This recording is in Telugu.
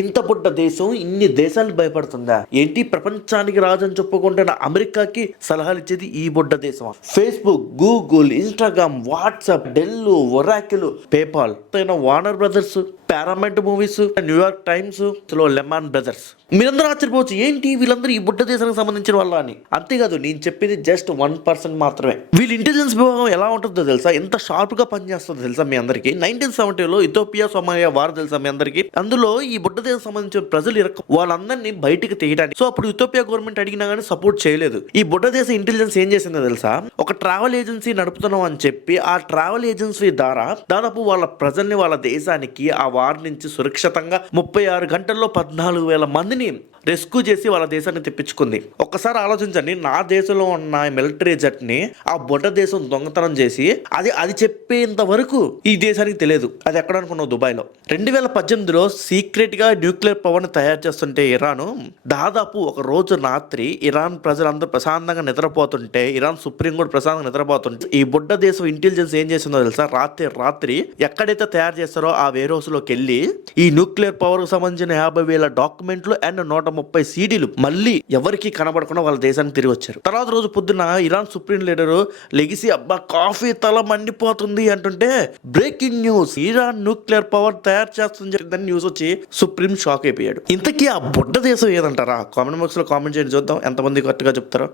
ఇంత పుట్ట దేశం ఇన్ని దేశాలకు భయపడుతుందా ఏంటి? ప్రపంచానికి రాజని చెప్పుకుంటున్న అమెరికాకి సలహాలు ఇచ్చేది ఈ బుడ్డ దేశం. Facebook, Google, Instagram, WhatsApp, Dell, Oracle, PayPal, Warner Brothers, Paramount Movies, New York Times, Lehman Brothers. మీరందరూ ఆశ్చర్యపోవచ్చు, ఏంటి వీళ్ళందరూ ఈ బుడ్డ దేశానికి సంబంధించిన వాళ్ళ అని. అంతేకాదు, నేను చెప్పింది జస్ట్ 1% మాత్రమే. వీళ్ళ ఇంటెలిజెన్స్ విభాగం ఎలా ఉంటుందో తెలుసా? ఎంత షార్ప్ గా పనిచేస్తుందో తెలుసా మీ అందరికి? 1970లో ఇథియోపియా సోమాలియా వార్ తెలుసా మీ అందరికి? అందులో ఈ బుడ్డ దేశం సంబంధించిన ప్రజలు వాళ్ళందరినీ బయటికి తీయడానికి అప్పుడు ఇథియోపియా గవర్నమెంట్ అడిగినా కానీ సపోర్ట్ చేయలేదు. ఈ బుడ్డ దేశ ఇంటెలిజెన్స్ ఏం చేసిందో తెలుసా? ఒక ట్రావెల్ ఏజెన్సీ నడుపుతున్నాం అని చెప్పి ఆ ట్రావెల్ ఏజెన్సీ ద్వారా దాదాపు వాళ్ళ ప్రజల్ని వాళ్ళ దేశానికి ఆ వార్ నుంచి సురక్షితంగా 36 గంటల్లో 14,000 మందిని రెస్క్యూ చేసి వాళ్ళ దేశాన్ని తెప్పించుకుంది. ఒక్కసారి ఆలోచించండి, నా దేశంలో ఉన్న మిలిటరీ జెట్ ని ఆ బుడ్డ దేశం దొంగతనం చేసి అది చెప్పేంత వరకు ఈ దేశానికి తెలియదు. అది ఎక్కడ అనుకున్నావు? దుబాయ్ లో. 2018లో సీక్రెట్ గా న్యూక్లియర్ పవర్ ని తయారు చేస్తుంటే ఇరాన్ దాదాపు ఒక రోజు రాత్రి ఇరాన్ ప్రజలందరూ ప్రశాంతంగా నిద్రపోతుంటే, ఇరాన్ సుప్రీం కోర్టు ప్రశాంతంగా నిద్రపోతుంటే ఈ బుడ్డ దేశం ఇంటెలిజెన్స్ ఏం చేసిందో తెలుసా? రాత్రి ఎక్కడైతే తయారు చేస్తారో ఆ వేర్ హౌస్ లోకి వెళ్ళి ఈ న్యూక్లియర్ పవర్ కు సంబంధించిన 50,000 డాక్యుమెంట్లు అండ్ 130 సీడీలు మళ్ళీ ఎవరికి కనబడకుండా వాళ్ళ దేశానికి తిరిగి వచ్చారు. తర్వాత రోజు పొద్దున ఇరాన్ సుప్రీం లీడరు లెగిసి అబ్బా కాఫీ తల మండిపోతుంది అంటుంటే, breaking news, Iran nuclear power తయారు చేస్తుంది న్యూస్ వచ్చి సుప్రీం షాక్ అయిపోయాడు. ఇంతకీ ఆ బుడ్డ దేశం ఏదంటారా? కామెంట్ బాక్స్ లో కామెంట్ చేయండి, చూద్దాం ఎంతమంది కరెక్ట్ గా చెప్తారో.